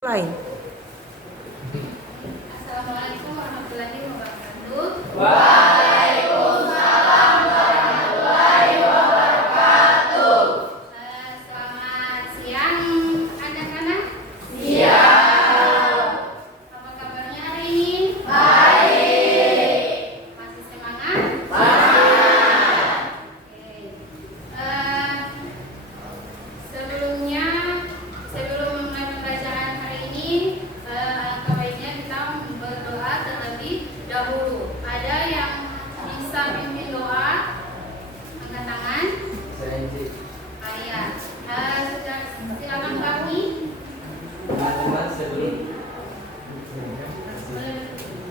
Mulai. Assalamualaikum warahmatullahi wabarakatuh. Waalaikumsalam warahmatullahi wabarakatuh. Selamat siang anak-anak. Siap. Apa kabarnya hari ini? Baik. Masih semangat? Semangat. Oke. Sebelumnya, sebelum memulai pembacaan hari ini, alangkah baiknya kita berdoa terlebih dahulu. Ada yang bisa pimpin doa? Angkat tangan. Ayah. Silakan kami.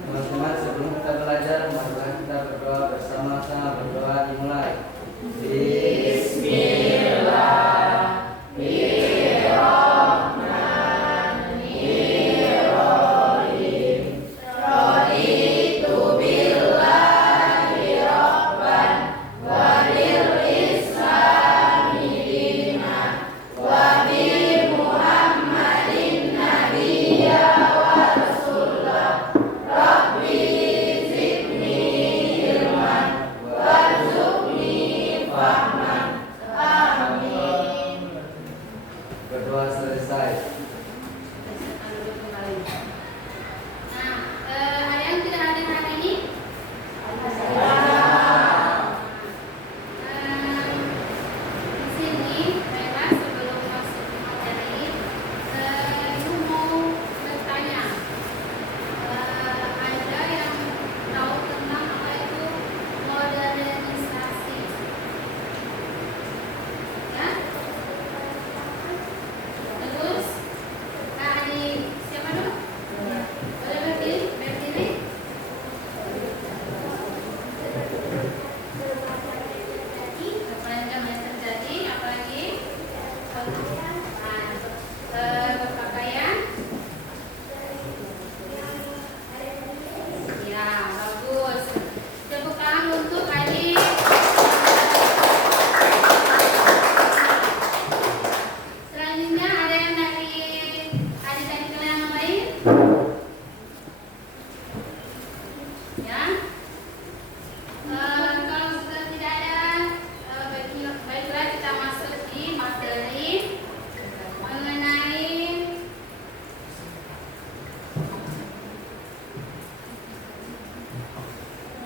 Teman-teman sebelum kita belajar, marilah kita berdoa bersama-sama. Berdoa dimulai. Bismillahirrahmanirrahim. Raditu billahi rabban wa bil islami dinan wa bi Muhammadin nabiyya wa rasulah. Rabbi zidni ilman warzuqni fahman. Amin. Berdoa selesai. Nah, ada yang tidak hadir hari ini? Di sini, Rela, sebelum masuk ke materi, Ibu mau bertanya. Ada yang tahu tentang apa itu modernisasi? Ya? Terus, Kak Adi, siapa dulu? Boleh berdiri? Kemudian yang terjadi, apalagi? Berpakaian? Ya, bagus. Tepuk tangan untuk Adi. Selanjutnya ada yang dari Adi tadi kenal yang lain? Ya. Kalau sudah tidak ada, baiklah kita masuk di materi mengenai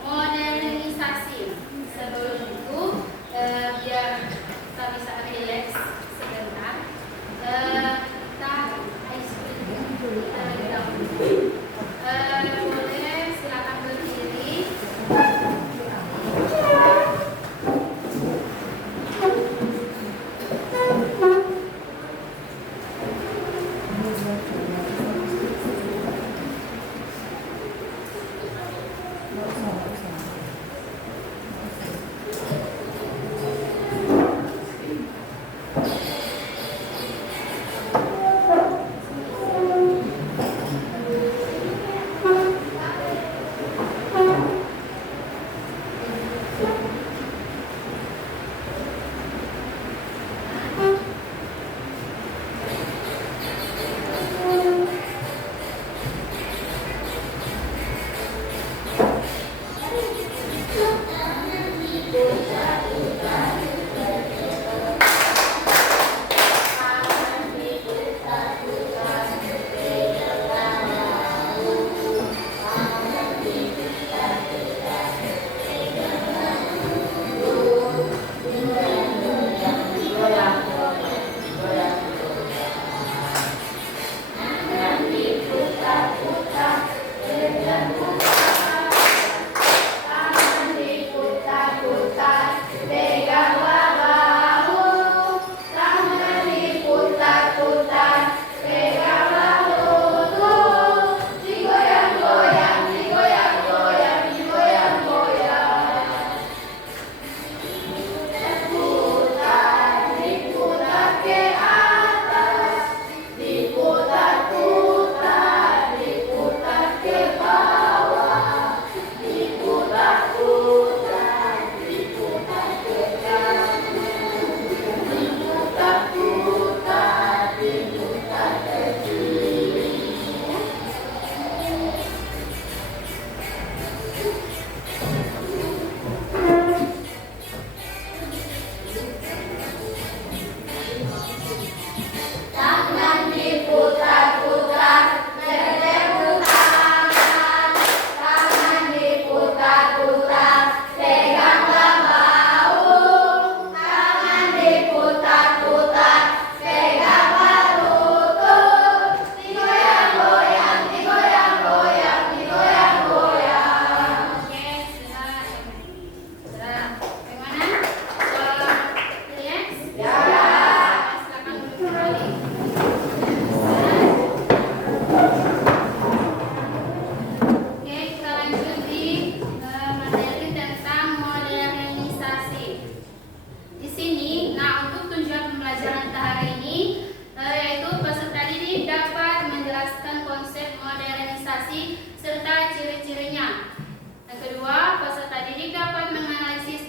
modernisasi. Sebelum itu, biar kita bisa relax sebentar, kita ice cream terlebih dahulu. Boleh silakan berdiri.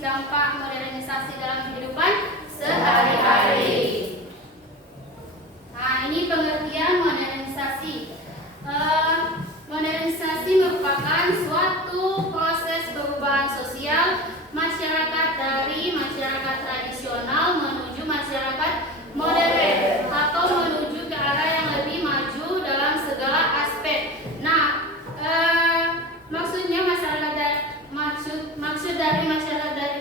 dampak modernisasi dalam kehidupan sehari-hari. Nah, ini pengertian modernisasi. Modernisasi merupakan suatu proses perubahan sosial masyarakat dari masyarakat tradisional menuju masyarakat modern atau menuju ke arah yang lebih maju dalam segala aspek. Nah, maksudnya maksud dari masyarakat dari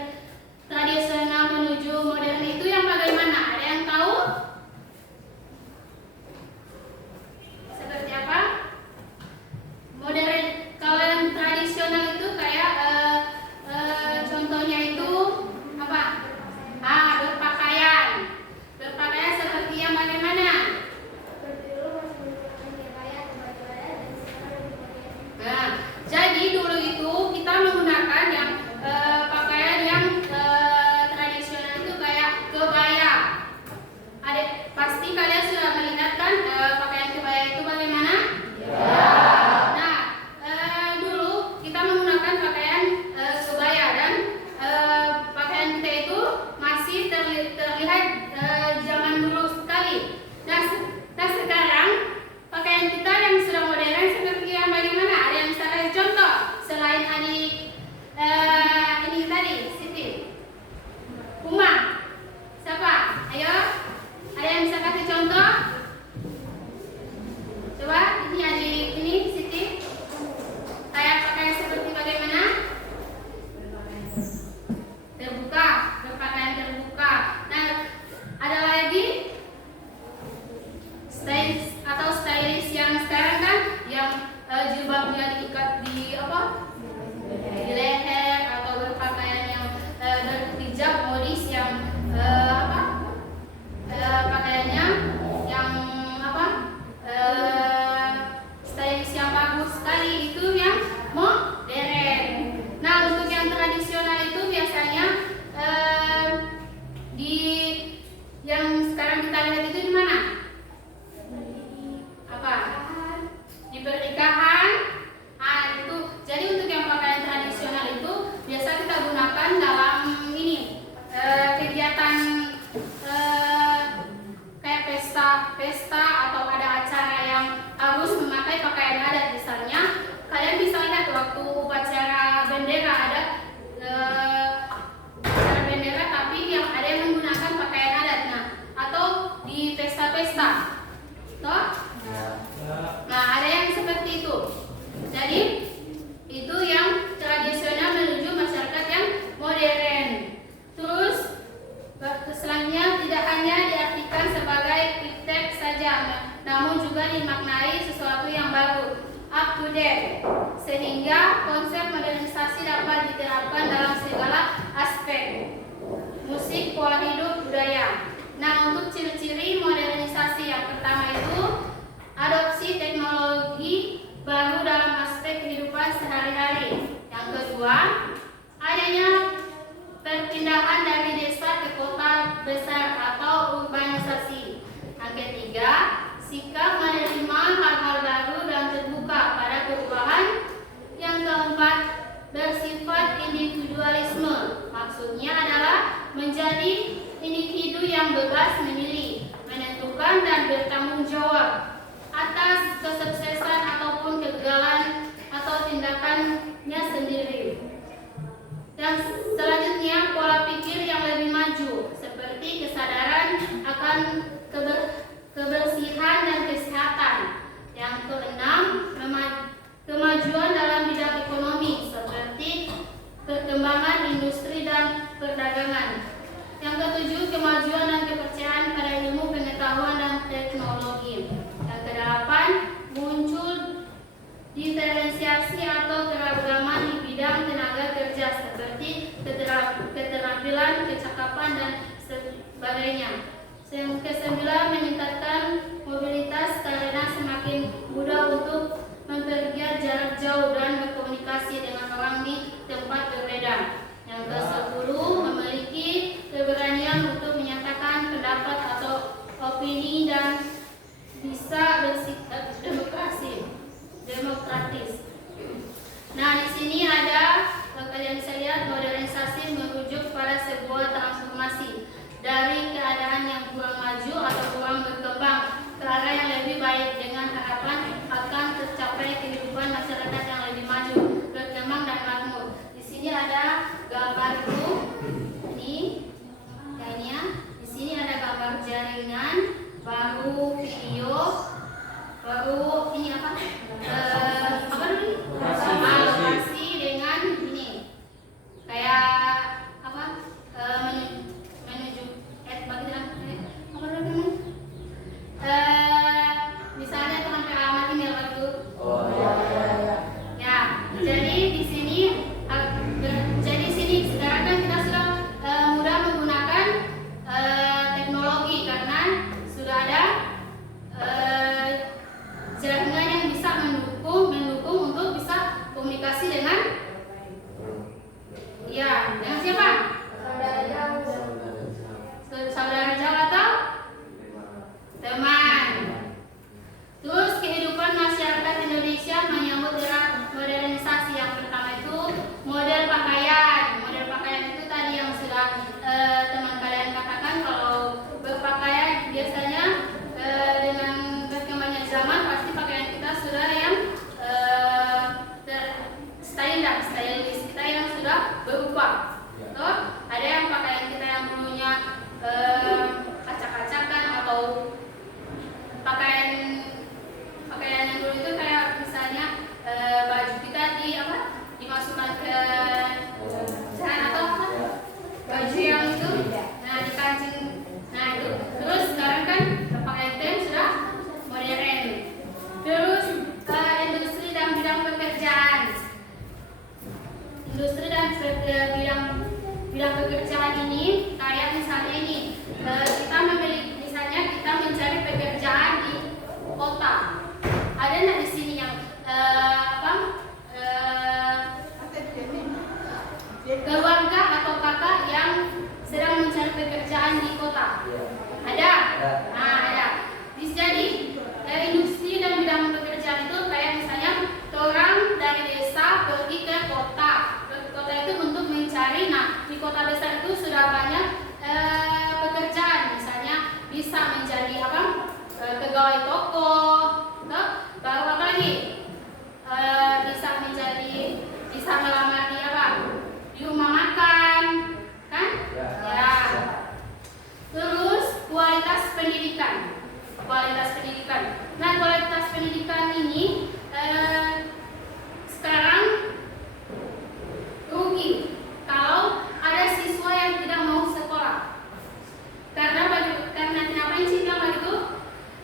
tradisional menuju modern itu yang bagaimana? Ada yang tahu? Seperti apa? Modern, kalau yang tradisional itu kayak contohnya itu apa? Berpakaian. Berpakaian seperti yang bagaimana? Nah, jadi dulu itu kita menggunakan yang pakaian yang tradisional itu kayak kebaya. Pasti kalian sudah melihat kan pakaian kebaya itu bagaimana? Nah, dulu kita menggunakan pakaian kebaya dan pakaian kita itu masih terlihat zaman dulu sekali. Nah, sekarang pakaian kita yang sudah modern seperti yang bagaimana? Ada yang bisa kasih contoh selain adik ini tadi, Siti, Uma, siapa? Ayo, ada yang bisa kasih contoh? Coba, ini adik ini Siti, kayak pakaian seperti bagaimana? Terbuka, berpakaian terbuka. Nah, ada lagi stylish yang sekarang kan yang jilbabnya diikat di apa? Di leher atau berpakaian yang berhijab modis yang pakaiannya yang apa? Stylish yang bagus sekali itu yang modern. Nah, untuk yang tradisional itu biasanya di yang sekarang kita lihat itu di mana? Apa? Di pernikahan. Itu. Jadi untuk yang pakaian tradisional itu biasa kita gunakan dalam ini kegiatan kayak pesta atau ada acara yang harus memakai pakaian adat. Misalnya kalian bisa lihat waktu upacara bendera ada upacara bendera tapi yang ada yang menggunakan pakaian adat. Nah, atau di pesta-pesta. Toh? Nah, ada yang seperti itu. Jadi itu yang tradisional menuju masyarakat yang modern. Terus selanjutnya tidak hanya diartikan sebagai iptek saja, namun juga dimaknai sesuatu yang baru, up to date, sehingga konsep modernisasi dapat diterapkan dalam segala aspek musik, pola hidup, budaya. Nah, untuk ciri-ciri modernisasi yang pertama itu adopsi teknologi baru dalam aspek kehidupan sehari-hari. Yang kedua, adanya perpindahan dari desa ke kota besar atau urbanisasi. Yang ketiga, sikap menerima hal-hal baru dan terbuka pada perubahan. Yang keempat, bersifat individualisme. Maksudnya adalah menjadi individu yang bebas memilih, menentukan dan bertanggung jawab atas kesuksesan ataupun kegagalan atau tindakannya sendiri. Dan selanjutnya pola pikir yang lebih maju seperti kesadaran akan kebersihan dan kesehatan. Yang keenam, kemajuan dalam bidang ekonomi seperti perkembangan industri dan perdagangan. Yang ketujuh, kemajuan dan kepercayaan pada ilmu pengetahuan dan teknologi. Yang kedelapan, muncul diferensiasi atau keragaman di bidang tenaga kerja seperti keterampilan, kecakapan dan sebagainya. Yang kesembilan, meningkatkan mobilitas karena semakin mudah untuk mempergiat jarak jauh dan berkomunikasi dengan orang di tempat berbeda. Yang ke-10, memiliki keberanian untuk menyatakan pendapat atau opini dan bisa bersikap demokratis. Nah, di sini ada kalian bisa lihat modernisasi merujuk komunikasi dengan ya, dengan siapa? Saudara jauh atau teman. Terus kehidupan masyarakat Indonesia menyambut era modernisasi. Yang pertama itu model pakaian. Model pakaian itu tadi yang sudah teman kalian katakan, kalau berpakaian biasanya dengan berkembangnya zaman pasti pakaian kita sudah yang stylish kita yang sudah berubah. Tuh, ada yang pakaian kita yang dulunya acak-acakan atau pakaian yang dulu itu kayak misalnya baju kita dimasukkan ke jalan atau apa, baju yang itu dikancing, itu. Terus sekarang kan pakaian kita yang sudah modern. Terus industri dan bidang pekerjaan. Industri dan bidang pekerjaan ini kayak misalnya ini kita mencari pekerjaan di kota. Ada nggak di sini yang keluarga atau kakak yang sedang mencari pekerjaan di kota? Ada? Nah, ada. Jadi industri dan bidang pekerjaan itu kayak misalnya orang dari desa pergi ke kota. Kota itu untuk mencari. Nah, di kota besar itu sudah banyak pekerjaan. Misalnya bisa menjadi pegawai toko. Baru apa lagi? Bisa melamar di rumah makan, kan? Ya. Terus kualitas pendidikan. Nah, kualitas pendidikan ini sekarang rugi kalau ada siswa yang tidak mau sekolah. Karena kenapa ini bilang begitu?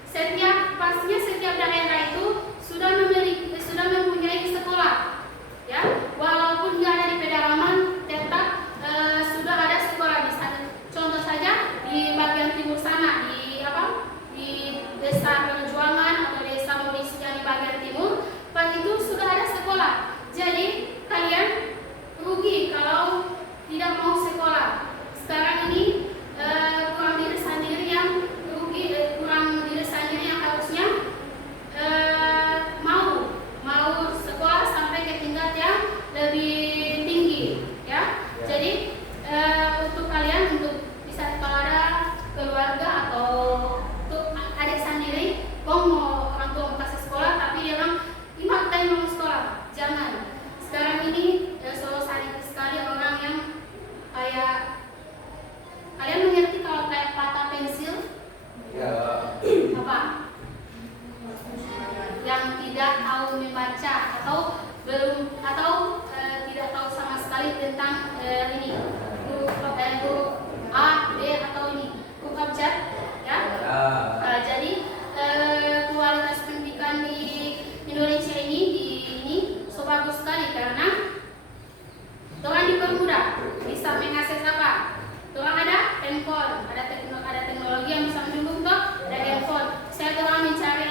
Setiap daerah itu sudah mempunyai sekolah, ya. Walaupun nggak ada di pedalaman, tetap sudah ada sekolah. Misalnya, contoh saja di bagian timur sana, di desa Perjuangan atau desa Modis yang di bagian timur, itu sudah ada sekolah. Jadi kalian rugi kalau tidak mau sekolah. Sekarang ini kurang diri sendiri yang rugi, kurang diri sendiri yang harusnya mau sekolah sampai ke tingkat yang lebih tinggi, ya. Jadi untuk kalian, untuk bisa kalau ada keluarga atau untuk adik sendiri, mau orang tua mau kasih sekolah tapi dia bilang ini mau sekolah, jangan. Sekarang ini selalu sayang sekali orang yang kayak, kalian mengerti kalau kayak patah pensil? Ya. Apa? Yang tidak tahu membaca atau tidak tahu sama sekali tentang ini huruf A, B atau ini huruf abjad, ya. Jadi kualitas pendidikan di Indonesia ini so bagus sekali karena orang dipermudah bisa mengakses apa. Orang ada handphone, ada teknologi yang bisa mendukung toh, ada handphone. Saya orang mencari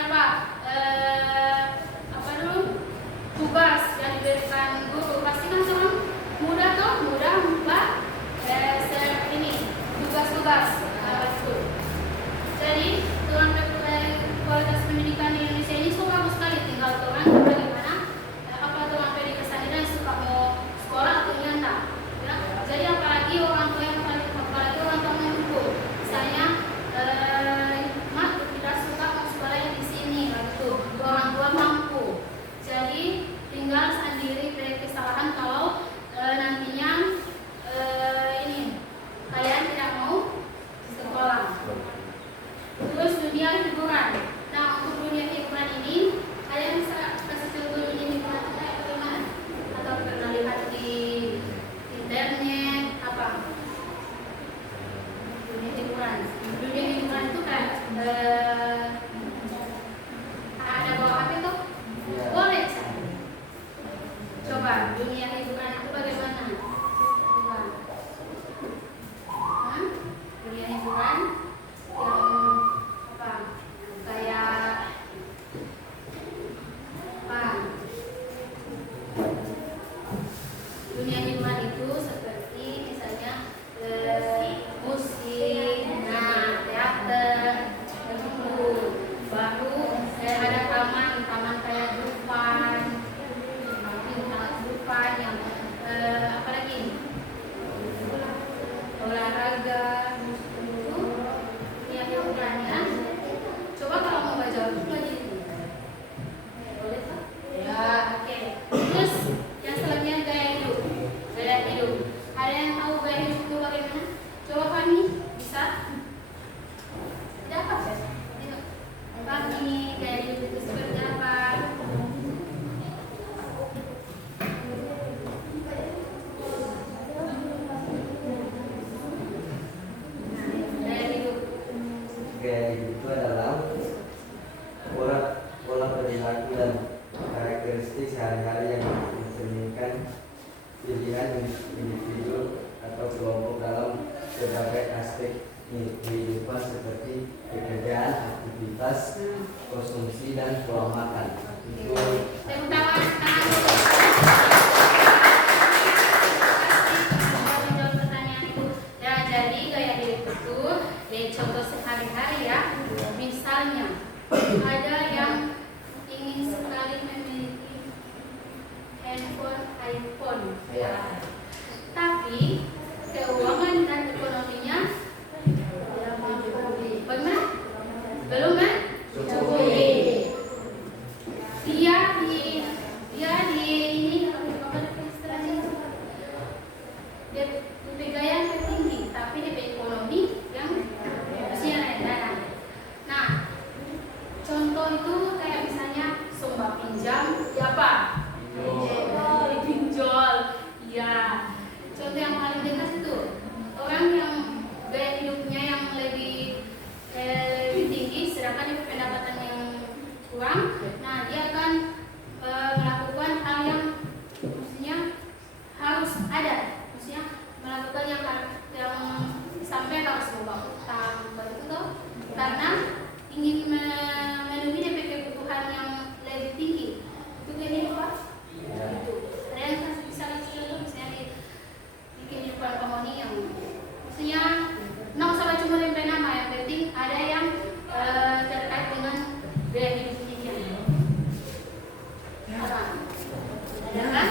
tugas yang diberikan guru, pasti kan orang mudah mbak ini tugas-tugas itu. dan karakteristik sehari-hari yang mencerminkan pilihan individu atau kelompok dalam berbagai aspek kehidupan seperti pekerjaan, aktivitas, konsumsi, dan pola makan. Itu Tepuk tangan. Menjawab pertanyaan itu. Ya, jadi gaya hidup itu contoh sehari-hari ya. Misalnya ada yang ingin sekali memiliki handphone iPhone, ya. Tapi keuangan dan ekonominya bagaimana? Belum kan? Cukupi. Dia di ini apa istilahnya? Dia gaya yang tinggi, tapi dia ekonomi yang usia rendah. Nah, contoh itu kayak misalnya sumbang pinjam, siapa? Pinjol. Ya. Contoh yang paling dekat itu orang yang gaya hidupnya yang lebih tinggi, sedangkan dia pendapatan yang kurang. Nah, dia akan melakukan hal yang maksudnya harus ada, maksudnya melakukan yang sampai harus bawa utang begitu, karena ingin memenuhi DP kebutuhan yang lebih tinggi. Itu gaya hidup Pak? Itu. Ada yang bisa contoh misalnya di kehidupan penghuni yang maksudnya nggak usah cuma tempe nama, yang penting ada yang terkait dengan gaya hidupnya dia. Apa? Ada kan?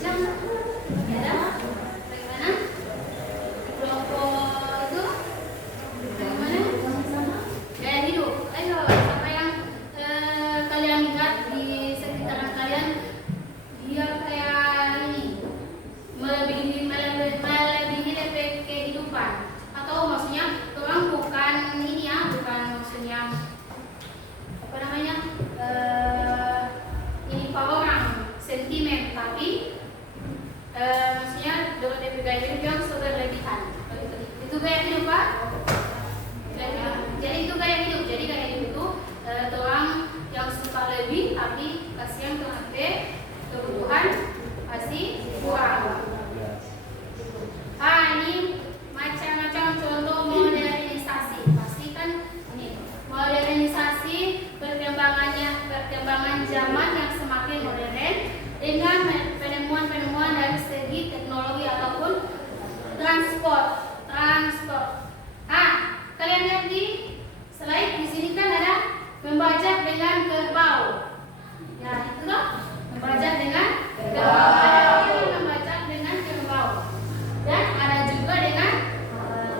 Jangan. Ada? Bagaimana? Kelompok itu bagaimana? Gaya hidup. Ayo, sama yang kalian lihat di sekitaran kalian, dia kayak ini melebihi DP kehidupan, atau maksudnya orang bukan ini ya, bukan maksudnya apa namanya ini pak orang sentimen, tapi maksudnya dengan DP gaya hidup yang berlebihan. Itu gaya hidup Pak? Gaya hidup. Jadi itu gaya hidup. Jadi gaya hidup itu orang yang suka lebih tapi kasihan ke DP kebutuhan pasti kurang. Ini macam-macam contoh modernisasi. Pasti kan ini modernisasi perkembangan zaman yang semakin modern dengan penemuan-penemuan dari segi teknologi ataupun transport. Kalian lihat di slide di sini kan ada membajak dengan kerbau. Ya, itu loh, membajak dengan kerbau. Ada membajak dengan kerbau. Dan ada juga dengan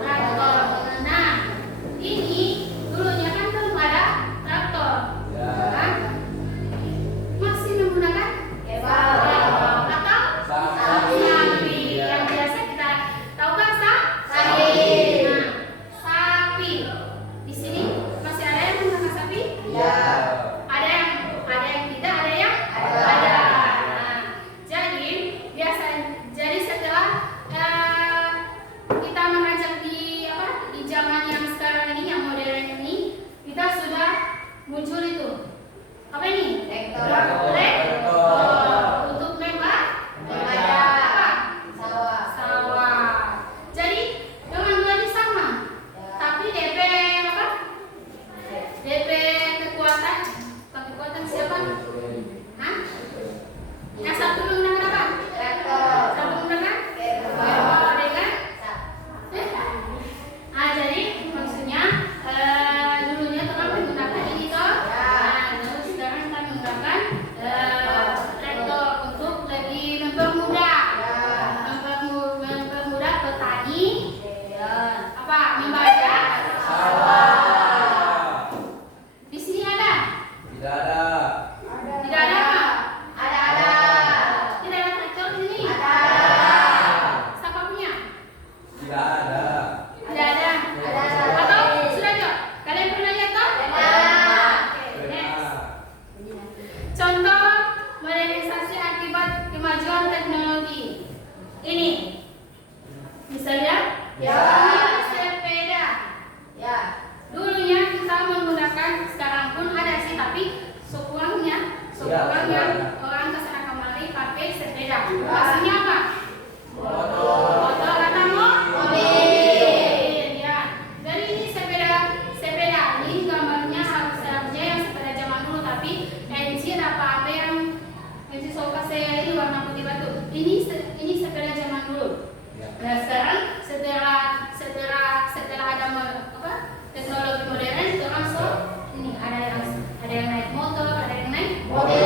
traktor. Nah, ini dulunya kan belum ada traktor, kan? Masih menggunakan kerbau atau sapi. Yang biasa kita tahu kan sapi. Nah, sapi di sini masih ada yang menggunakan sapi? Ya. Ada yang tidak, ada yang ada. Nah, jadi setelah kita mengajar di zaman yang sekarang ini, yang modern ini, kita sudah muncul itu apa ini? Traktor. Untuk sawah. Jadi dua-duanya sama, tapi DP kekuatan siapa? Hah? Yang satu menggunakan apa? Satu menggunakan kerbau dengan jadi maksudnya dulunya orang menggunakan ini toh. Nah, terus sekarang kita menggunakan tapi sekurangnya orang kesana kemari pakai sepeda. Maksudnya apa? Motor atau mobil. Ya. Jadi ini sepeda. Ini gambarnya harusnya yang sepeda zaman dulu, tapi NC apa yang NC suka saya ini warna putih batu. Ini sepeda zaman dulu. Nah sekarang setelah ada teknologi modern, sekarang ini ada yang naik motor, ada yang naik mobil.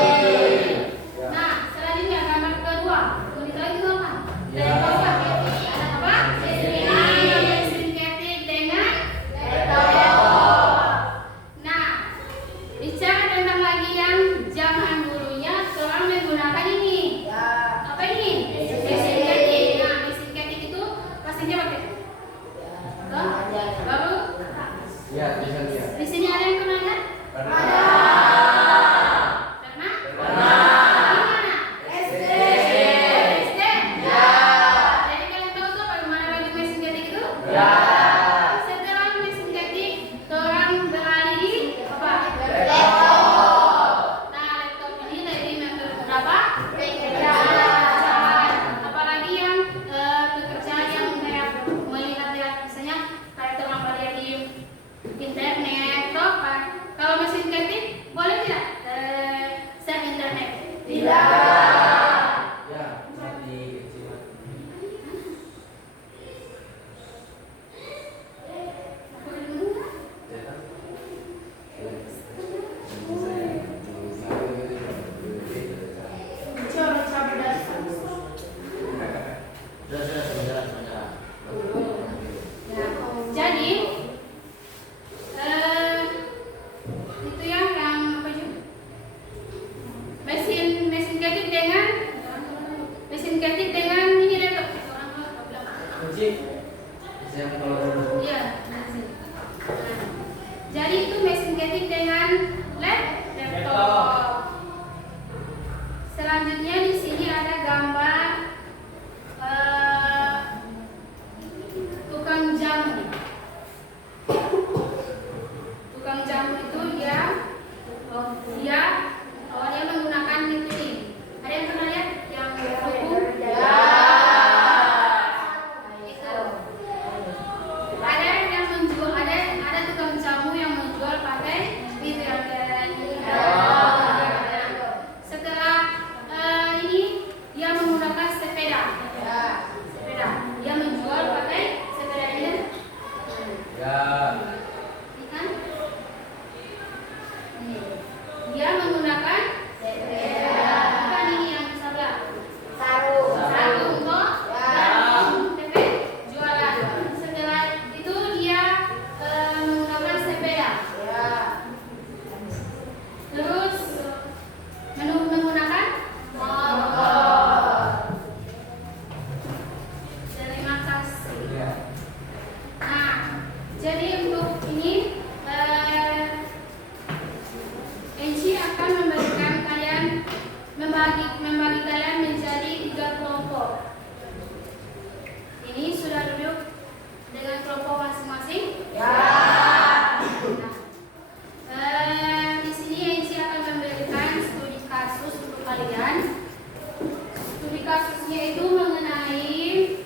Nah selanjutnya gambar kedua, kita lagi apa? Ada apa? Mesin ketik dengan laptop. Nah bicara tentang lagi yang zaman dulunya, sekarang menggunakan ini. Apa ini? Mesin ketik. Nah mesin ketik itu pastinya pakai baru. Ya, bisa lihat. Di sini ada yang pernah lihat? Ada. Pernah? Pernah. Gimana? SD. SD? Ya. Jadi kalian tahu tuh bagaimana lagi mesin ketik itu? Ya. Setelah mesin ketik, orang beralih di apa? Laptop. Nah, laptop ini lebih mempermudah apa? Pekerjaan. Apalagi yang pekerjaan yang kayak melihat misalnya kayak terlampau lihat di internet, toh kan? Kalau mesin ketik boleh tidak share internet? Tidak. Ya, mati kecil. Jadi itu yang apa juga? Mesin ketik dengan ini laptop. Kunci. Yang kalau Iya, mesin. Nah, jadi itu mesin ketik dengan laptop. Selanjutnya di sini ada gambar tukang jamu. Tukang jamu itu dia menggunakan itu nih. Ada yang pernah lihat yang hukum? Ya. Itu. Ada yang menjual, ada tukang jamu yang menjual pakai itu yang kayak ini. Setelah ini dia menggunakan sepeda. Dia menjual pakai sepeda ini. ya. Ini kan? Ini. Dia menggunakan sepeda. Bukan ini yang sebelah. Sarung toh? Tempe jualan. Setelah itu dia menggunakan sepeda. Terus menggunakan motor. Terima kasih. Ya. Nah, jadi untuk ini Enci akan membagi kalian menjadi 3 kelompok. Ini sudah duduk dengan kelompok masing-masing. Nah, di sini Enci akan memberikan studi kasus untuk kalian. Studi kasusnya itu mengenai,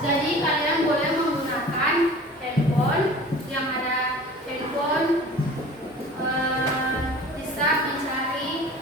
jadi kalian boleh menggunakan handphone yang ada handphone bisa mencari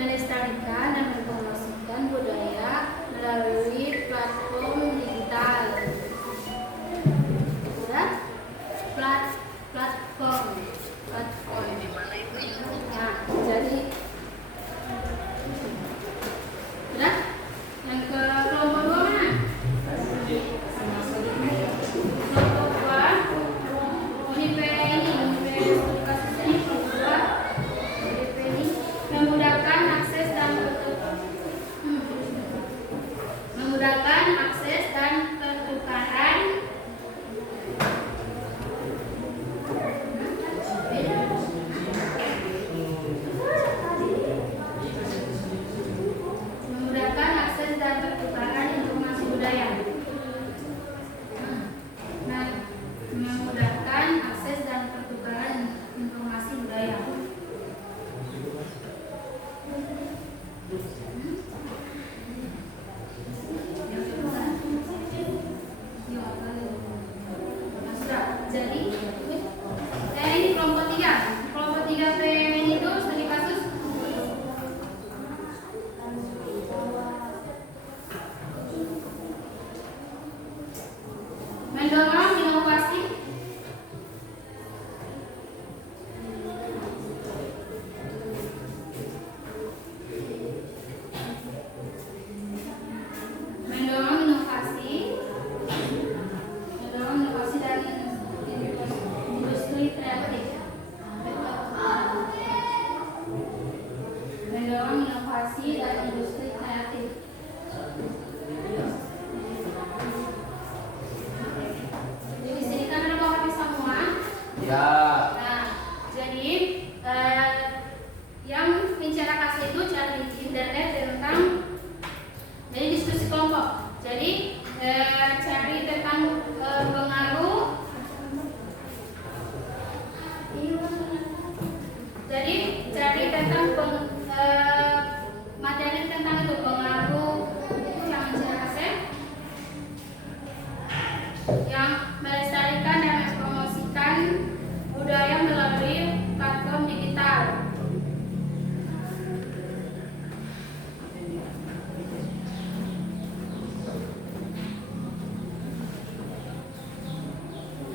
melestarikan dan mempromosikan budaya melalui platform digital. Ya, platform. Nah, jadi ya, yang ke kelompok 2 mana? Kelompok 2 UNIP ini, UNIP kasus ini kelompok 2 UNIP ini memudahkan akses dan pertukaran informasi budaya. Nah, memudahkan akses dan pertukaran informasi budaya. Jadi, ini kelompok 3. Kelompok 3 PWN itu studi kasus mendorong inovasi dan industri kreatif. Mendorong inovasi dan industri kreatif. Jadi di sini kan ada bapak semua. Ya. Nah, jadi yang bicara kasih itu cari di internet tentang jadi diskusi kelompok. Jadi cari tentang pengaruh. Jadi cari tentang materi tentang itu pengaruh yang bicara kasih yang melestarikan dan mempromosikan budaya melalui platform digital.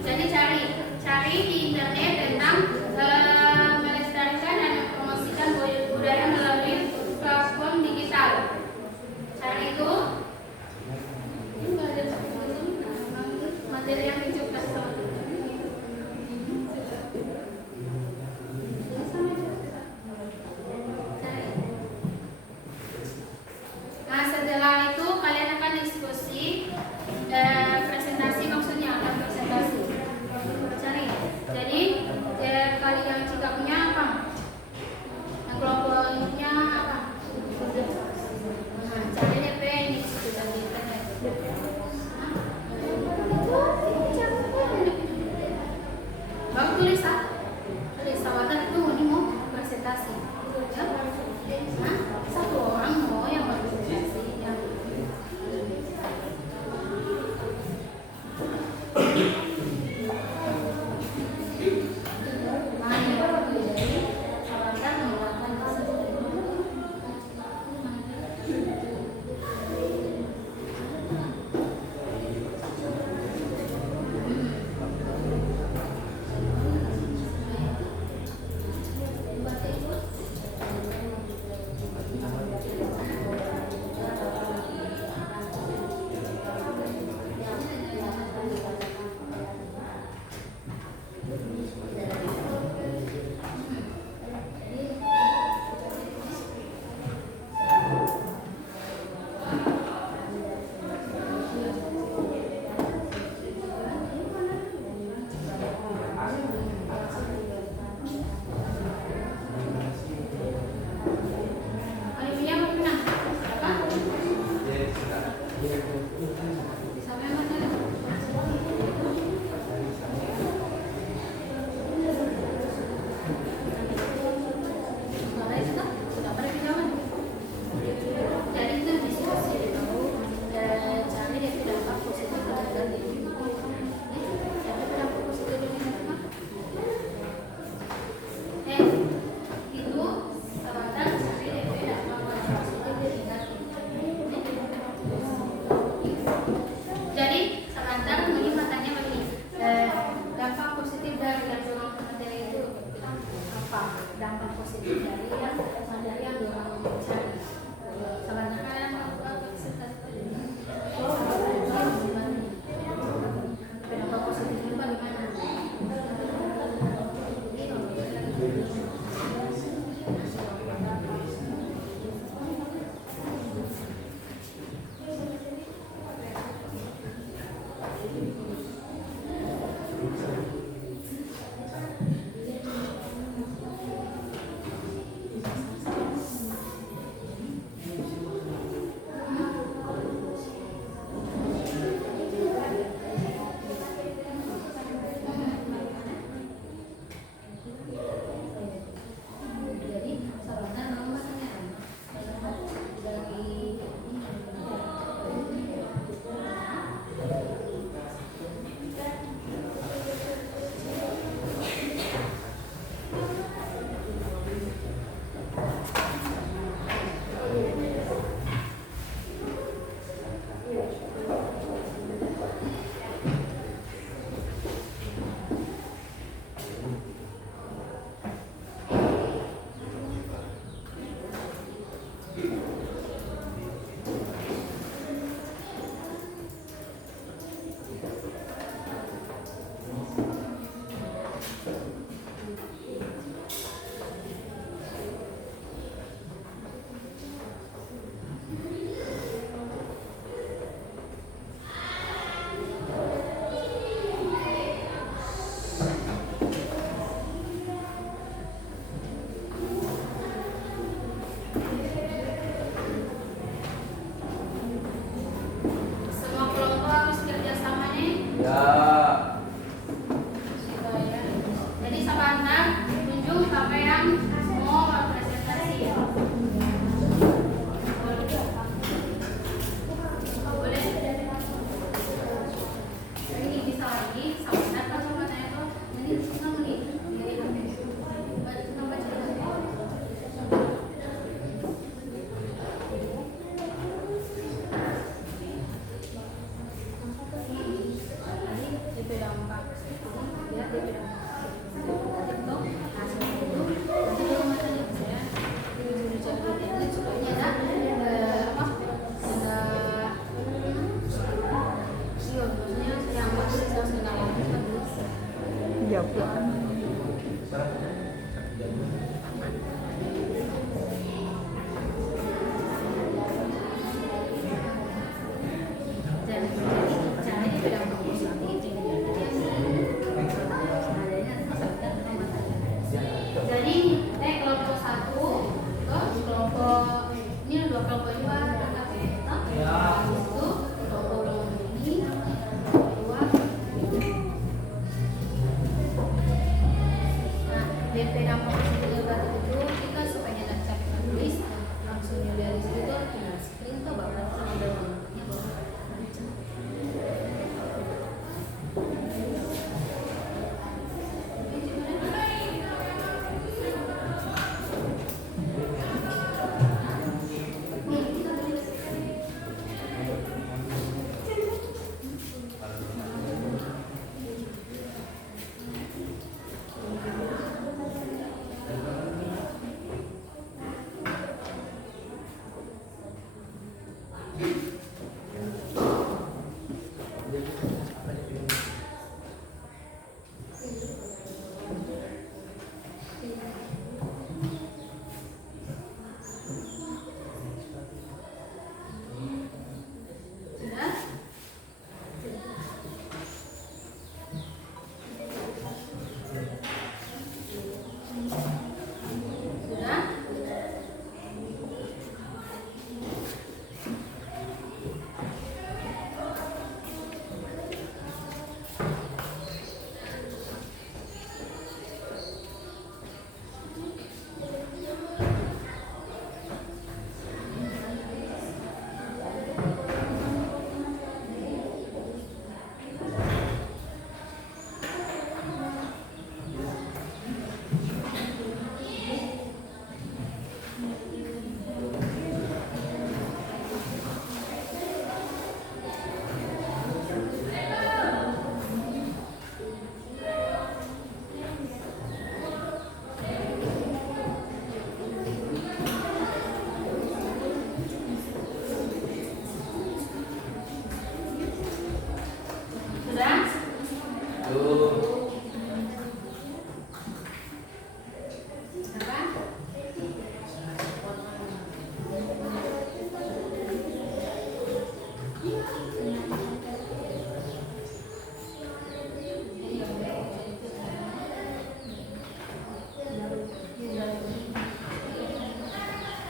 Jadi cari di internet tentang melestarikan dan mempromosikan budaya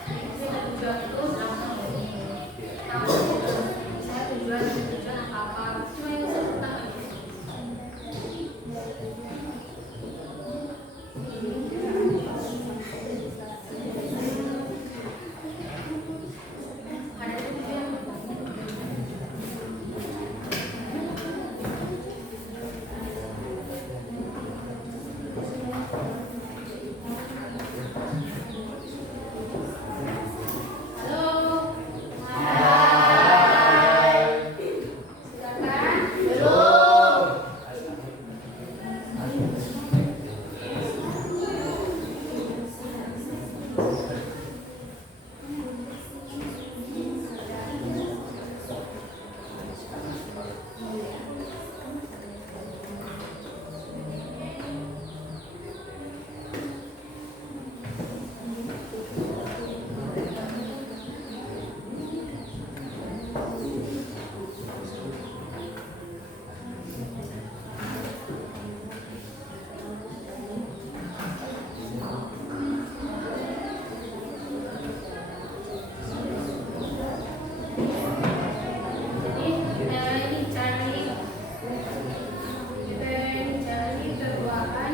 Tujuan itu dalam tahu saya tujuan apa cuma yang saya tahu. Ada tujuan. Halo. Silakan. Belum. Jadi ini cari keduaan.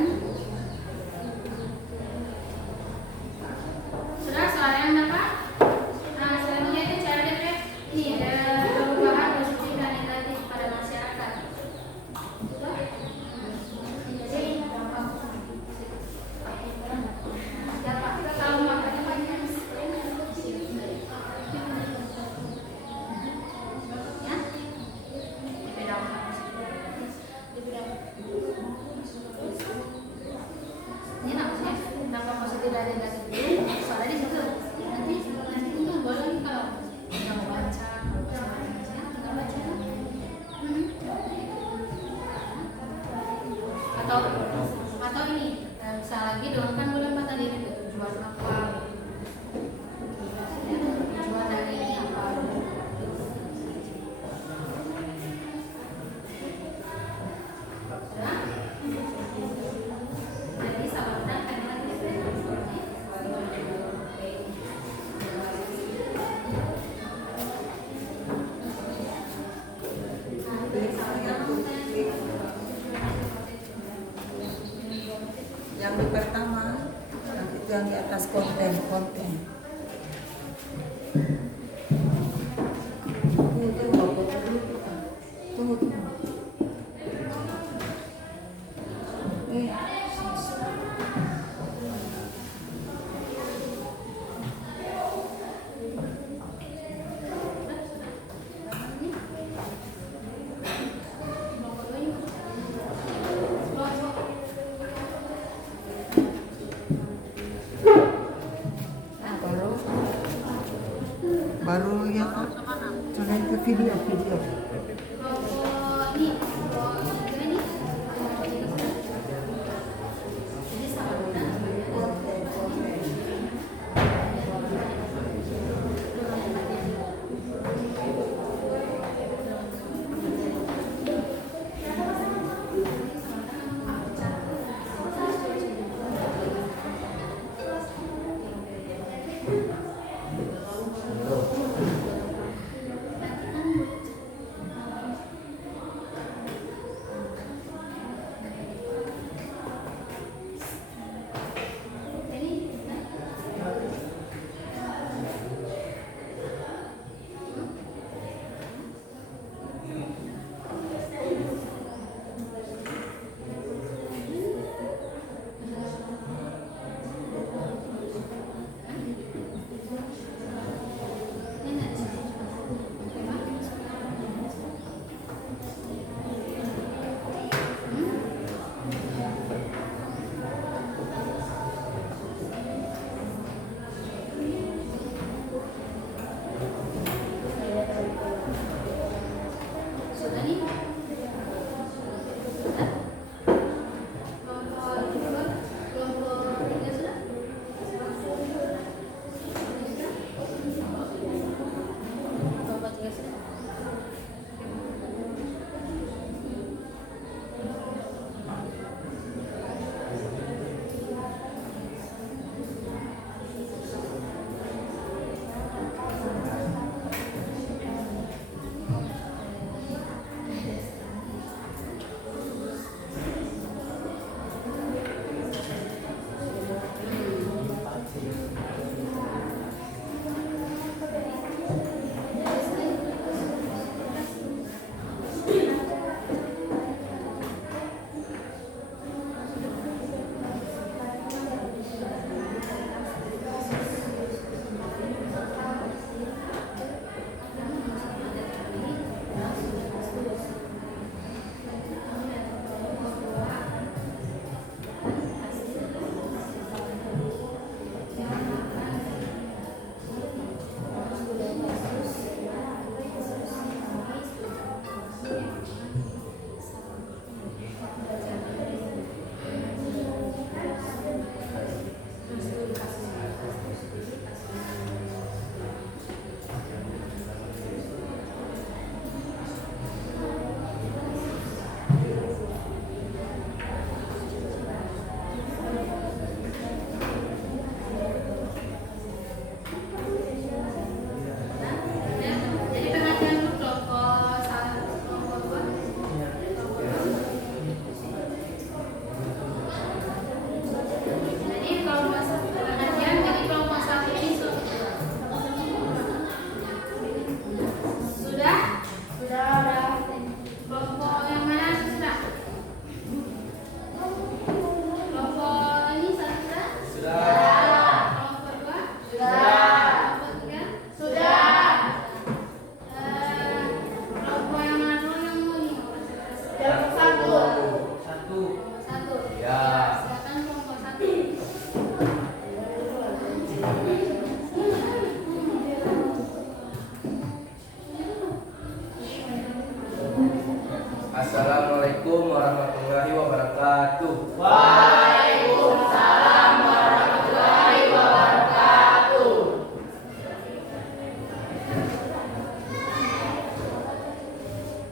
Sudah soalnya apa? Nah, selanjutnya itu cari ini ada perubahan positif dan negatif pada masyarakat. Jadi siapa kita tahu makanya banyak. Ya, ini maksudnya dampak positif dan negatif dulu. Soalnya di situ nanti itu boleh kalau nggak mau baca, tinggal baca. Atau ini bisa lagi dong kan boleh kata diri tujuan apa? Tujuan dari ini apa? Jadi salahkan karena Yang pertama, itu yang di atas konten. Tunggu. Nah, baru yang sudah itu video.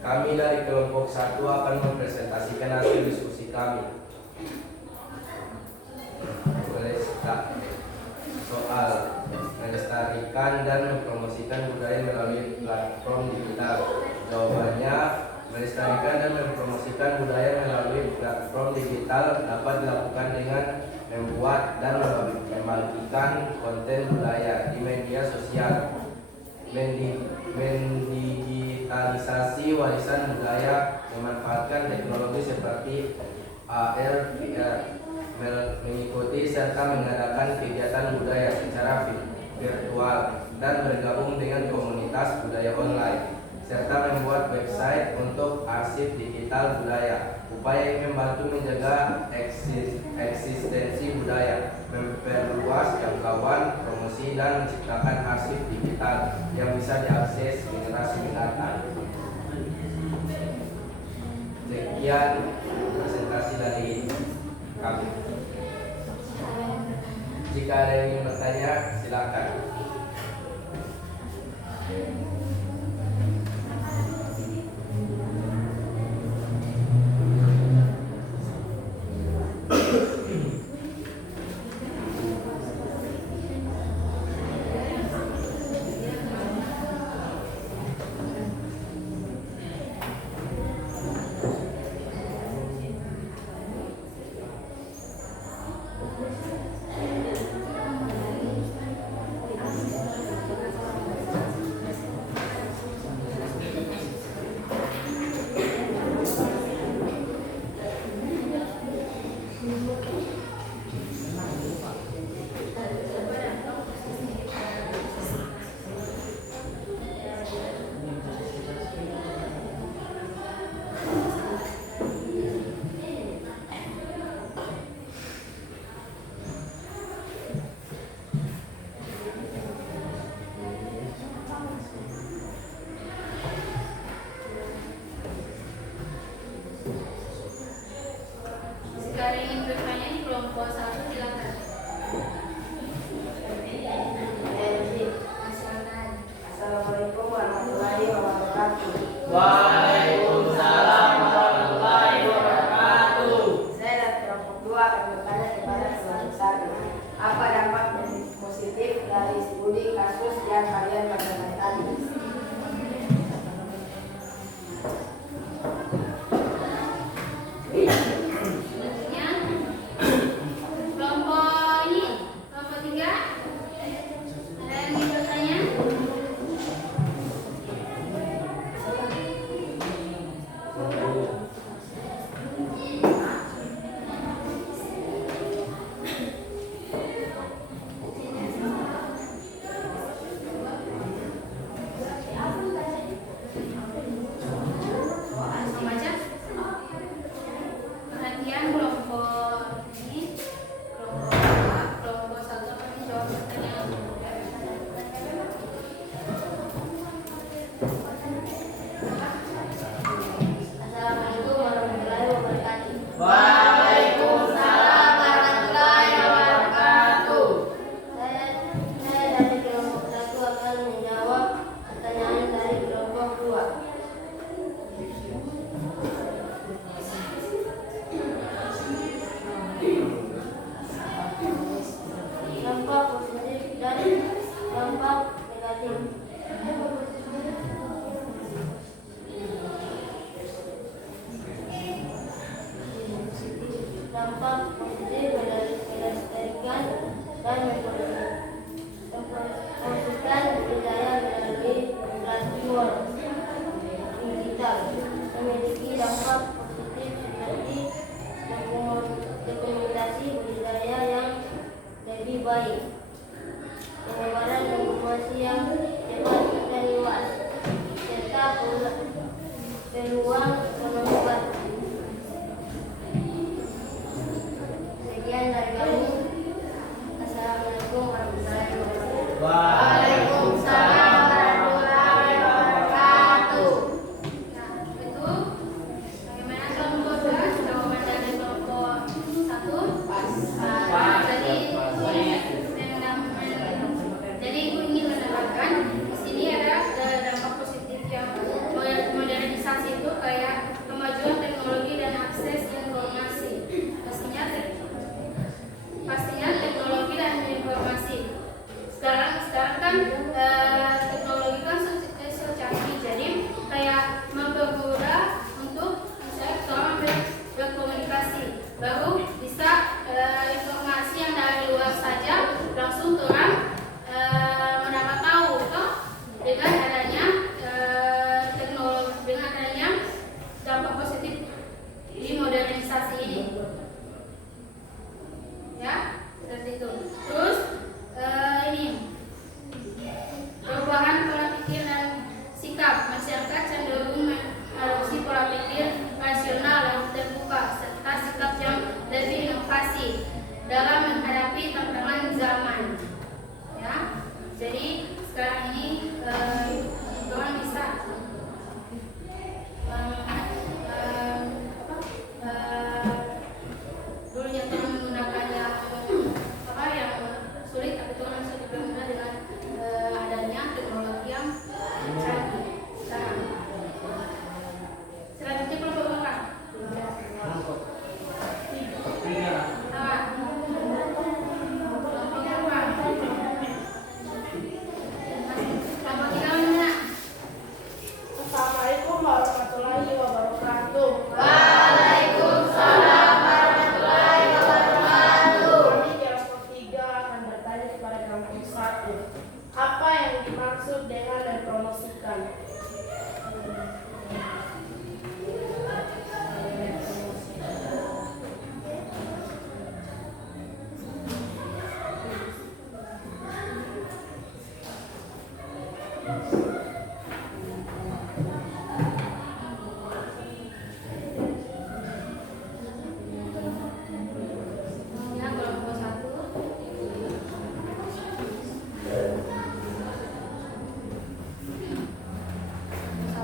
Kami dari kelompok 1 akan mempresentasikan hasil diskusi kami. Soal melestarikan dan mempromosikan budaya melalui platform digital. Jawabannya, melestarikan dan mempromosikan budaya melalui platform digital dapat dilakukan dengan membuat dan membagikan konten budaya di media sosial, mendigitalisasi warisan budaya, memanfaatkan teknologi seperti AR, VR, mengikuti serta mengadakan kegiatan budaya secara virtual dan bergabung dengan komunitas budaya online, serta membuat website untuk arsip digital budaya. Upaya ini membantu menjaga eksistensi budaya, memperluas jangkauan promosi dan menciptakan arsip digital yang bisa diakses generasi mendatang. Sekian presentasi dari kami. Jika ada yang ingin bertanya, silakan. Sekarang ingin bertanya di kelompok 1, silakan. Assalamualaikum warahmatullahi wabarakatuh. Waalaikumsalam warahmatullahi wabarakatuh. Saya dari kelompok 2 akan bertanya kepada kelompok 1. Apa dampak positif dari studi kasus yang kalian bacakan tadi? Kelompok ini, kelompok 3, ada yang ingin bertanya? Langsung aja. Perhatian kelompok ini, kelompok 1 akan menjawab pertanyaan. Assalamualaikum warahmatullahi wabarakatuh. Waalaikumsalam warahmatullahi wabarakatuh. Saya dari kelompok 1 akan menjawab pertanyaan dari kelompok 2. Dampak positif dan dampak negatif. Dampak positif melestarikan dan mempromosikan budaya melalui platform digital. Memiliki dampak positif seperti dokumentasi budaya yang lebih baik, penyebaran informasi yang cepat dan luas, serta peluang ekonomi baru. Sekian dari kami. Assalamualaikum warahmatullahi wabarakatuh. Waalaikumsalam warahmatullahi wabarakatuh. Nah, itu bagaimana kelompok 2? Jawaban dari kelompok 1. Jadi aku ingin menerangkan di sini ada dampak positif yang modernisasi itu kan teknologi kan secanggih, jadi kayak mempermudah untuk misalnya seorang berkomunikasi, baru bisa informasi yang dari luar saja langsung orang mendapat tahu toh, dengan adanya teknologi, dengan adanya dampak positif di modernisasi ini, ya seperti itu. Terus ini perubahan pola pikir dan sikap masyarakat cenderung mengadopsi pola pikir rasional yang terbuka serta sikap yang lebih inovasi dalam menghadapi tantangan zaman. Ya, jadi sekarang ini orang bisa dulunya orang menggunakan yang yang sulit, tapi orang bisa dipermudah dengan adanya teknologi yang canggih. Selanjutnya kelompok berapa? Assalamualaikum warahmatullahi wabarakatuh. Waalaikumsalam warahmatullahi wabarakatuh. Kami kelompok 3 akan bertanya kepada kelompok 1. Apa yang dimaksud dengan mempromosikan? Ya, kelompok 1.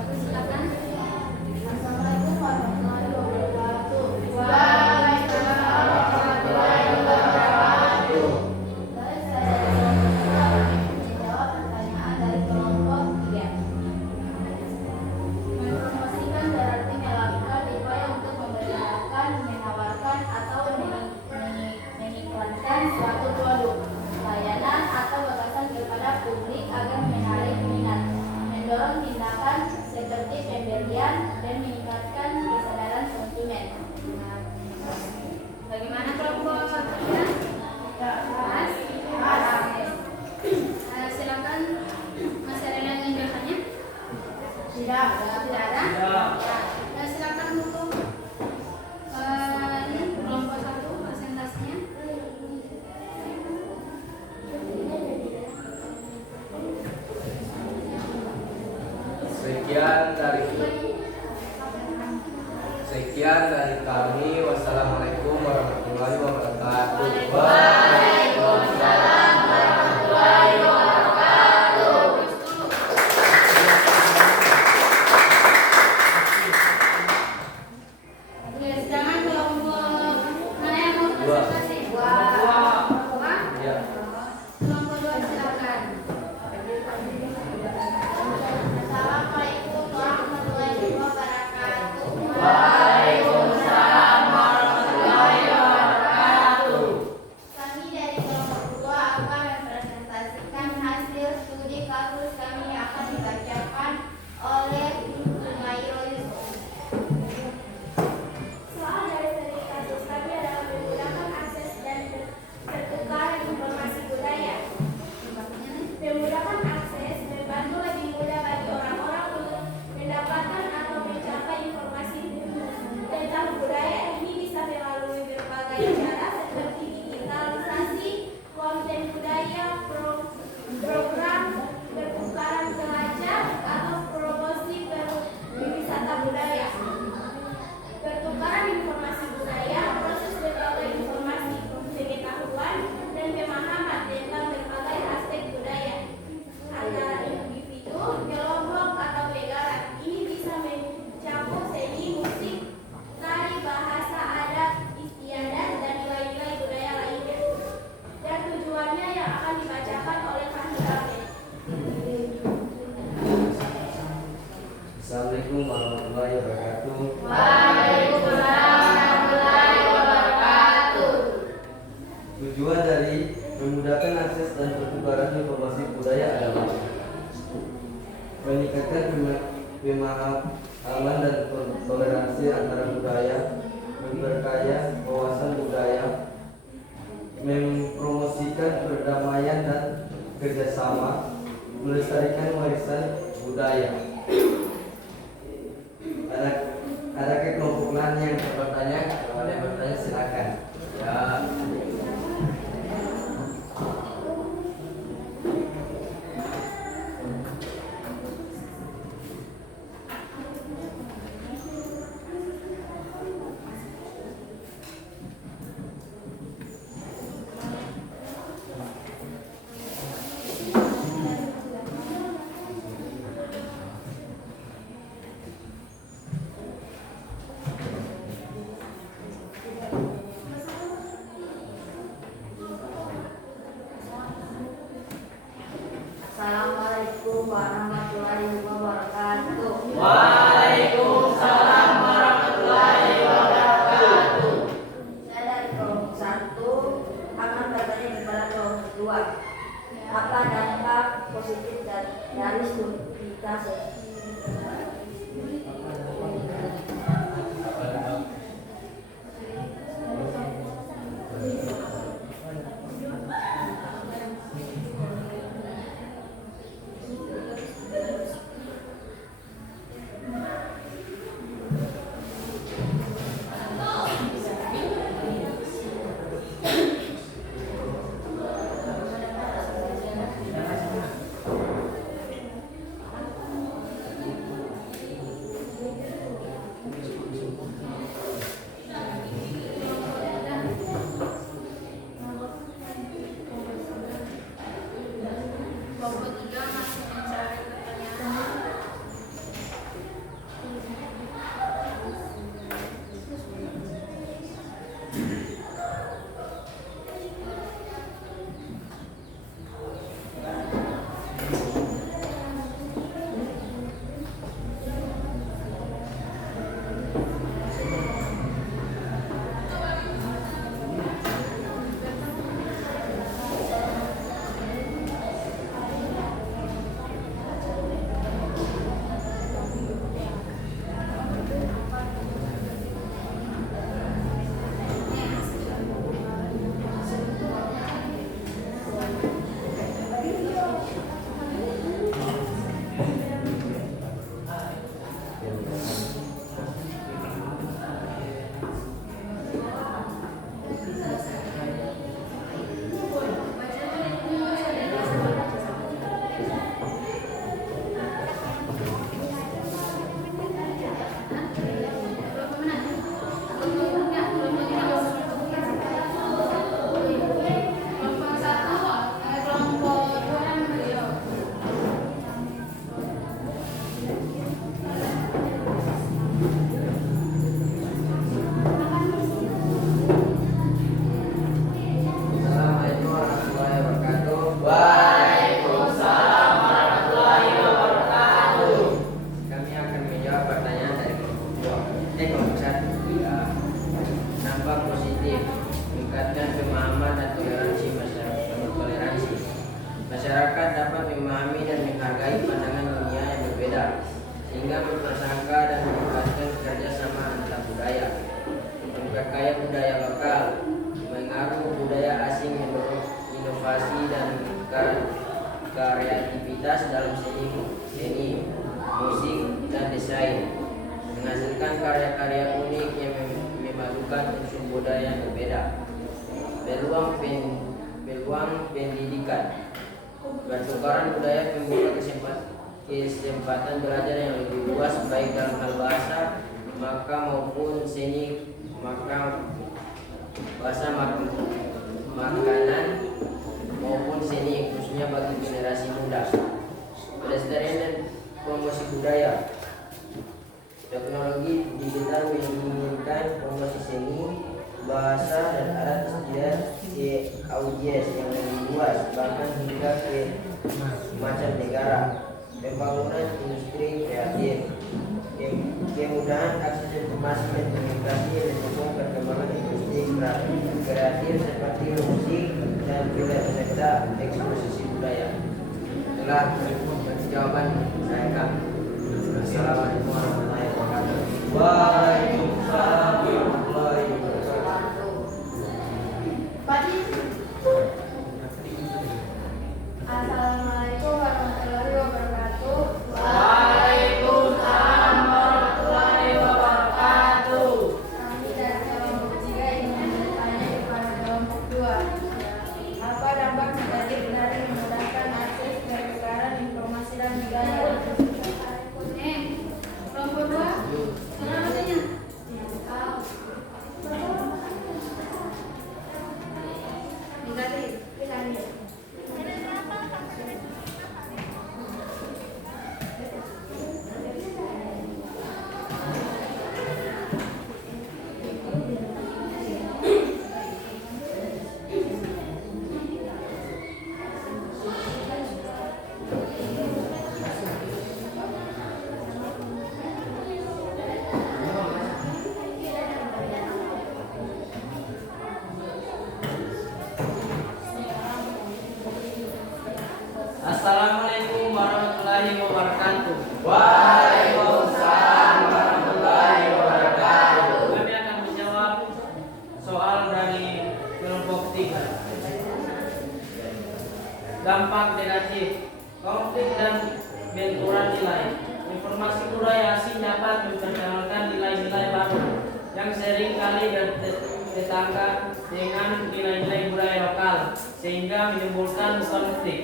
Silakan. Assalamualaikum warahmatullahi wabarakatuh. Waalaikumsalam warahmatullahi wabarakatuh. Baik, saya dari kelompok 2 menjawab pertanyaan dari kelompok 3. Mempromosikan berarti melakukan upaya untuk memberitakan, menawarkan atau mengiklankan suatu produk, layanan atau gagasan kepada publik agar menarik minat, mendorong tindakan seperti pembelian dan meningkatkan kesadaran konsumen. Bagaimana kelompok 3? Mas? Silakan, Mas ada yang ingin bertanya? Tidak. Tidak ada? Ya, silakan untuk ini kelompok 1 presentasinya. Sekian dari kami. Wassalamualaikum warahmatullahi wabarakatuh. Waalaikumsalam warahmatullahi wabarakatuh. Oke, sedangkan kelompok mana yang mau presentasi? Dua. Ya. Kelompok 2 silakan. Assalamualaikum warahmatullahi wabarakatuh. Waalaikumsalam warahmatullahi wabarakatuh. Saya pemahaman dan toleransi antara budaya, memperkaya wawasan budaya, mempromosikan perdamaian dan kerjasama, melestarikan warisan budaya. Ada kelompok lain yang bertanya? Kalau ada yang bertanya silakan. Ya. Assalamualaikum warahmatullahi wabarakatuh. Waalaikumsalam warahmatullahi wabarakatuh. Saya dari kelompok 1 akan bertanya kepada kelompok 2. Apa dampak positif dari studi Kelompok 3 masih mencari pertanyaan. Assalamualaikum warahmatullahi wabarakatuh. Waalaikumsalam warahmatullahi wabarakatuh. Kami akan menjawab pertanyaan dari kelompok 1. Dampak positif meningkatkan pemahaman dan toleransi masyarakat. Masyarakat dapat memahami dan menghargai pandangan dunia yang berbeda, sehingga mempersangka dan meningkatkan kerjasama antar budaya, memperkaya budaya lokal, mengaruh budaya asing, mendorong inovasi dan kreativitas dalam seni, musik, dan desain, menghasilkan karya-karya unik yang memadukan unsur budaya yang berbeda. Peluang pendidikan, pertukaran budaya membuka kesempatan belajar yang lebih luas baik dalam hal bahasa maupun seni, makanan maupun seni, khususnya bagi generasi muda. Pelestarian dan promosi budaya. Teknologi digital memungkinkan promosi seni, bahasa, dan alat audiens yang lebih luas, bahkan hingga ke macam negara. Pembangunan industri kreatif, kemudahan akses informasi dan komunikasi yang mendukung perkembangan industri kreatif seperti musik dan film serta eksposisi budaya. Itulah jawaban saya. Assalamualaikum warahmatullahi wabarakatuh. Waalaikumsalam warahmatullahi wabarakatuh. Assalamualaikum warahmatullahi wabarakatuh. Waalaikumsalam warahmatullahi wabarakatuh. Kami dari kelompok 3 ingin bertanya kepada kelompok 2. Apa dampak negatif dari memudahkan akses pertukaran informasi dan budaya? Kelompok 2, mana namanya? Negatif. Assalamualaikum warahmatullahi wabarakatuh. Waalaikumsalam warahmatullahi wabarakatuh. Kami akan menjawab soal dari kelompok 3. Dampak negatif, konflik dan benturan nilai. Informasi budaya asing dapat memperkenalkan nilai-nilai baru yang sering kali bertetangga dengan nilai-nilai budaya lokal sehingga menimbulkan konflik.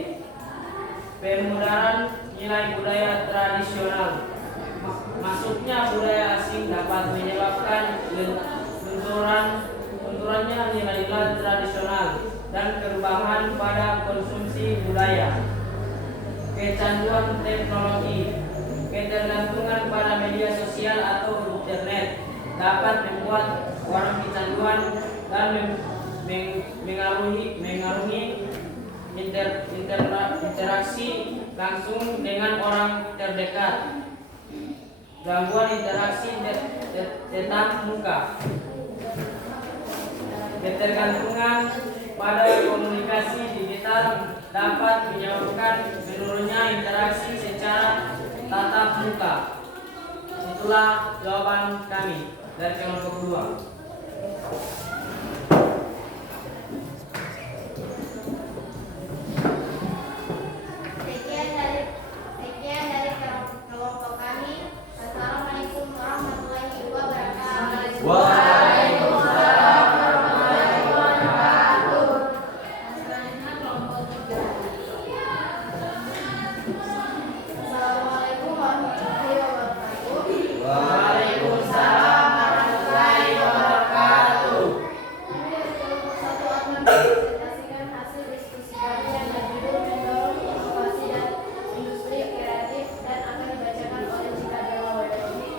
Pemudaran nilai budaya tradisional. Masuknya budaya asing dapat menyebabkan benturannya nilai-nilai tradisional dan perubahan pada konsumsi budaya. Kecanduan teknologi. Ketergantungan pada media sosial atau internet dapat membuat orang kecanduan dan mengarungi interaksi langsung dengan orang terdekat. Gangguan interaksi tetap muka. Ketergantungan pada komunikasi digital dapat menyebabkan menurunnya interaksi secara tatap muka. Itulah jawaban kami dari kelompok 2. Sekian dari kelompok kami. Assalamualaikum warahmatullahi wabarakatuh. Waalaikumsalam warahmatullahi wabarakatuh. Selanjutnya kelompok 3. Assalamualaikum warahmatullahi wabarakatuh. Waalaikumsalam warahmatullahi wabarakatuh. Kami dari kelompok 1 akan mempresentasikan hasil diskusi kami yang berjudul mendorong inovasi dan industri kreatif dan akan dibacakan oleh Cika Dewa Wedani.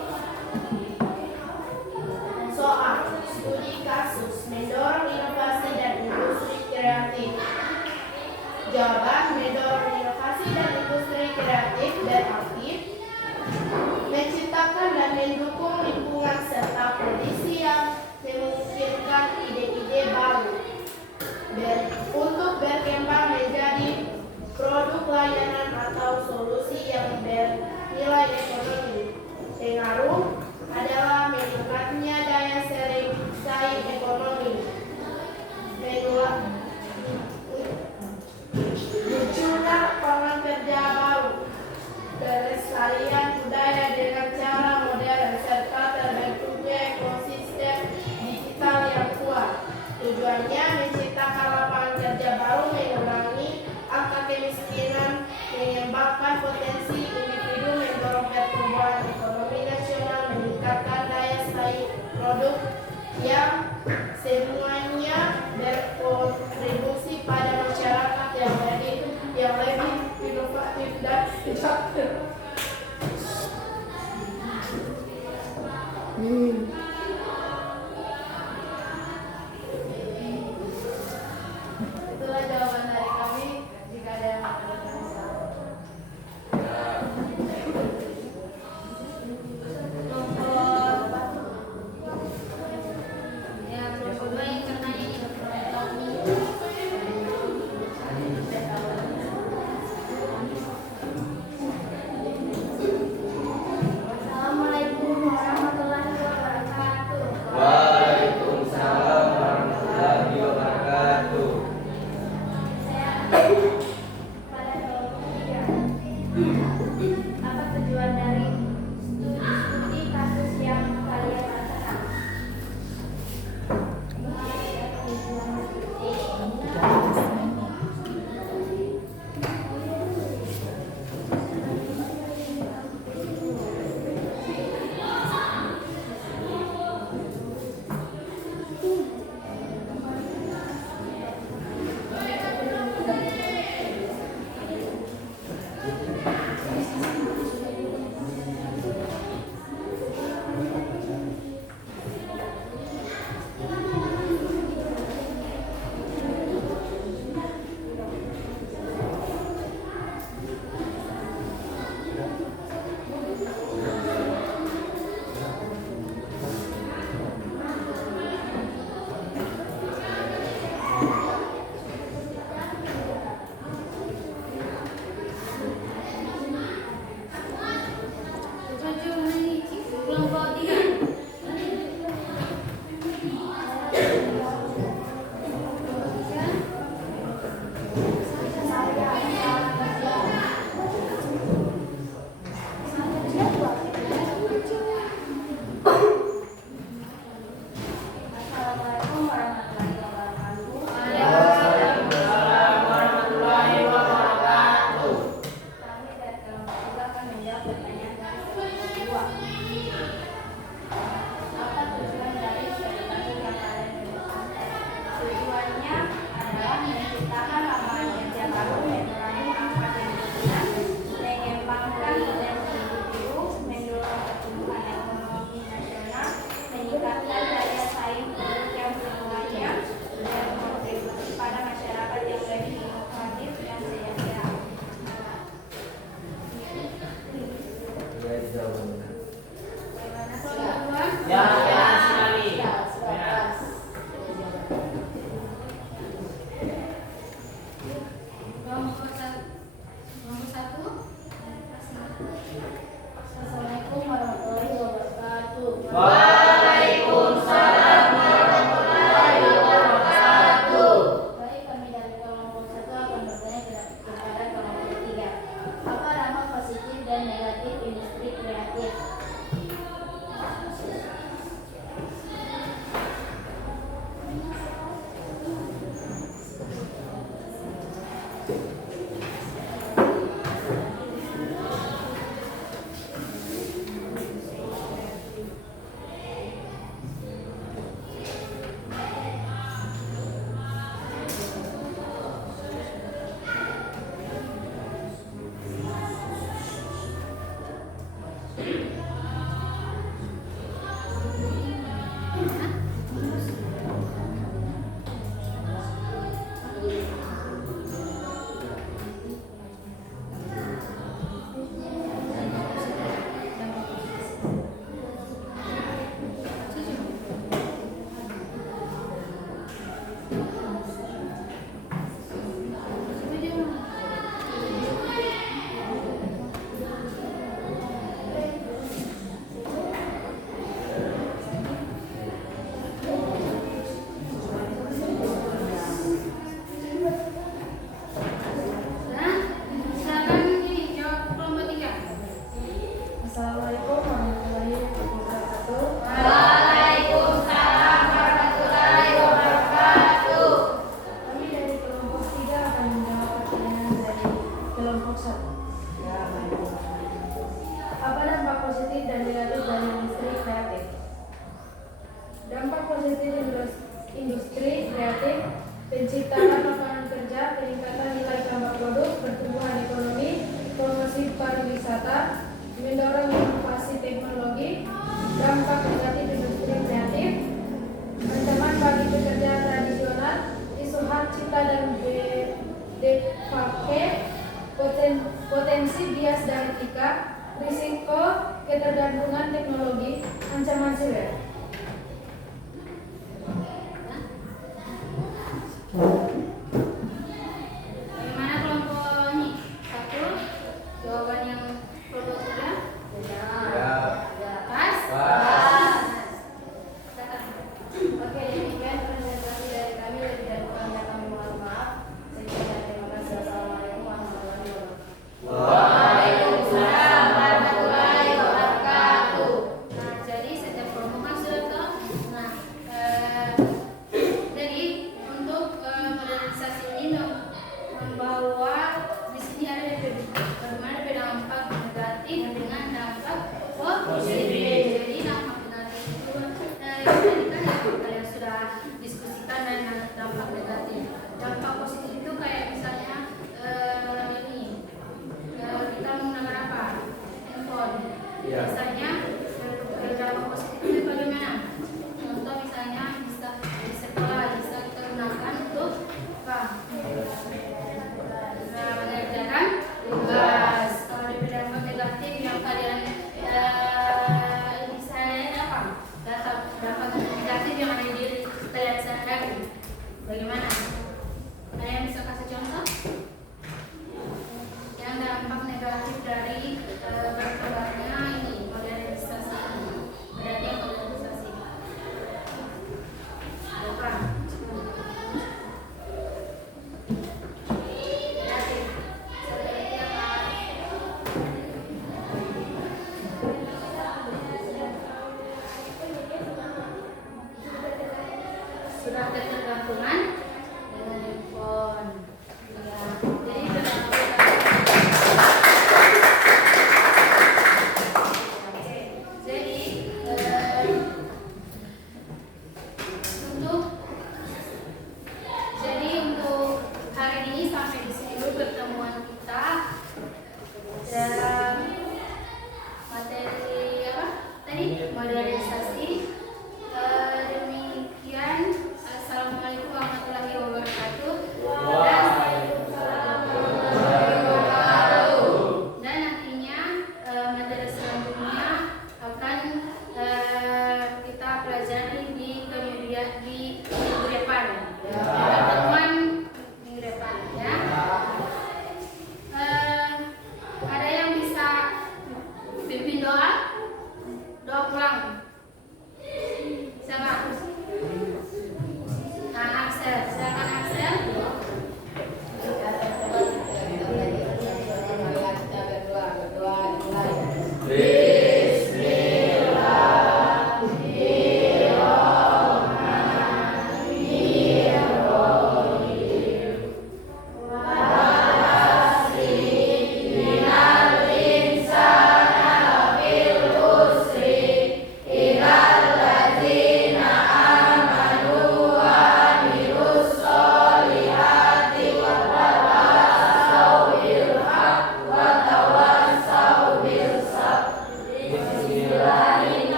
Soal studi kasus mendorong inovasi dan industri kreatif. Jawaban: mendorong inovasi dan industri kreatif dan aktif, menciptakan dan mendukung lingkungan serta kondisi yang memungkinkan ide-ide baru untuk berkembang menjadi produk layanan atau solusi yang bernilai ekonomi. Pengaruh adalah meningkatnya daya saing ekonomi, munculnya lapangan kerja baru, pelestarian budaya dengan cara modern serta terbentuknya ekosistem digital yang kuat. Tujuannya menciptakan lapangan kerja baru, mengurangi angka kemiskinan, mengembangkan potensi individu, mendorong pertumbuhan ekonomi nasional, meningkatkan daya saing produk yang semuanya berkontribusi pada masyarakat yang lebih inovatif dan sejahtera. Itulah jawaban dari kami. Jika ada yang Kelompok 2 yang bertanya. Apa tujuan dari studi kasus yang kalian rasakan? Kelompok 3. Assalamualaikum warahmatullahi wabarakatuh. Waalaikumsalam warahmatullahi wabarakatuh. Kami dari kelompok 3 akan menjawab pertanyaan dari kelompok 2. Apa tujuan dari studi kasus yang kalian berikan? Tujuannya adalah menciptakan lapangan kerja baru, mengurangi angka kemiskinan, mengembangkan potensi individu, mendorong pertumbuhan ekonomi nasional, meningkatkan daya saing produk yang semuanya, dan berkontribusi pada masyarakat yang lebih inovatif dan sejahtera. Ya, dijawab. Bagaimana sih? Kelompok 2. Ya, sekali. Kelompok 1. Assalamualaikum warahmatullahi wabarakatuh. Waalaikumsalam warahmatullahi wabarakatuh. Baik, kami dari kelompok 1 akan bertanya kepada kelompok 3. Apa dampak positif dan negatif industri kreatif? Nah, silakan ini jawab kelompok 3. Assalamualaikum warahmatullahi wabarakatuh. Waalaikumsalam warahmatullahi wabarakatuh. Kami dari kelompok 3 akan menjawab pertanyaan dari kelompok 1. Apa dampak positif dan negatif dari industri kreatif? Dampak positif industri kreatif, penciptaan lapangan kerja, peningkatan nilai tambah produk, pertumbuhan ekonomi, promosi pariwisata, mendorong inovasi teknologi. Dampak negatif industri kreatif, ancaman bagi pekerja tradisional, isu hak cipta dan defake, potensi bias dan etika, risiko ketergantungan teknologi, ancaman siber. Bagaimana kelompok ini? 1. Jawaban yang kelompok 3. Ya. Pas? Pas. Oke, demikian presentasi dari kami. Lebih dari kurangnya kami mohon maaf. Sekian dan terima kasih. Assalamualaikum warahmatullahi wabarakatuh. Waalaikumsalam Iya. Misalnya dampak positif itu bagaimana? Contoh misalnya bisa di sekolah bisa kita gunakan untuk apa? Nah, mengerjakan tugas. Kalau di dampak negatif yang kalian bisa apa? Dampak negatif yang ada di diri kalian sehari-hari. Bagaimana? Ada yang bisa kasih contoh? Yang dampak negatif dari